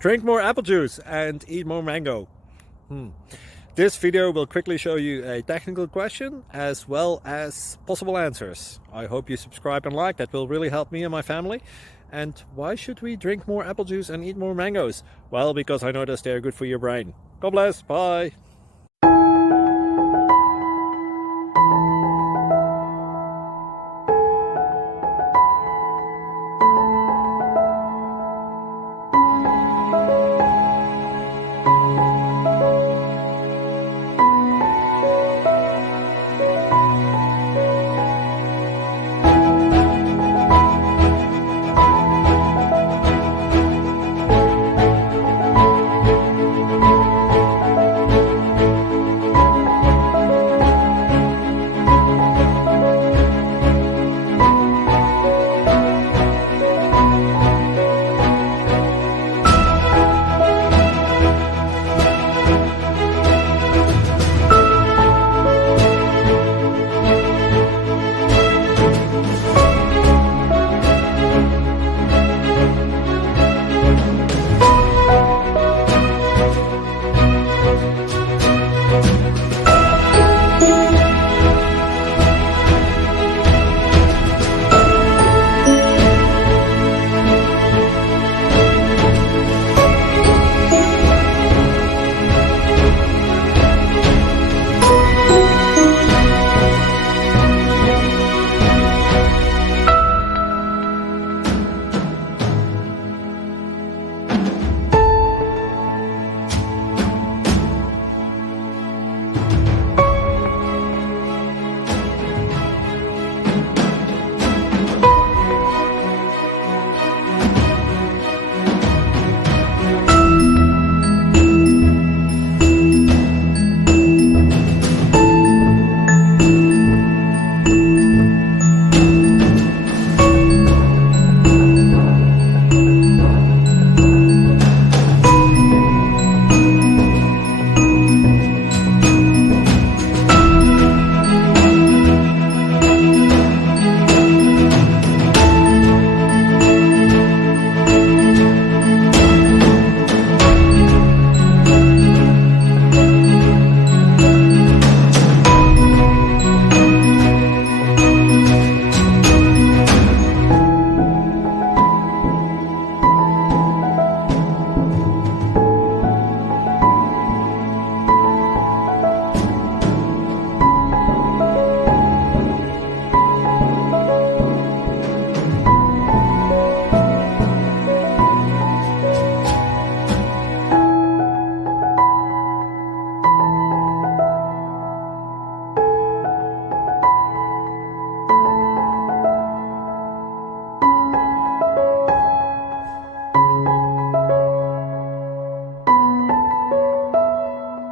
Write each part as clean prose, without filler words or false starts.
Drink more apple juice and eat more mango. This video will quickly show you a technical question as well as possible answers. I hope you subscribe and like, that will really help me and my family. And why should we drink more apple juice and eat more mangoes? Well, because I noticed they're good for your brain. God bless, bye!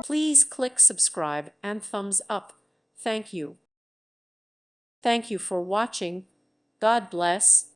Please click subscribe and thumbs up. Thank you. Thank you for watching. God bless.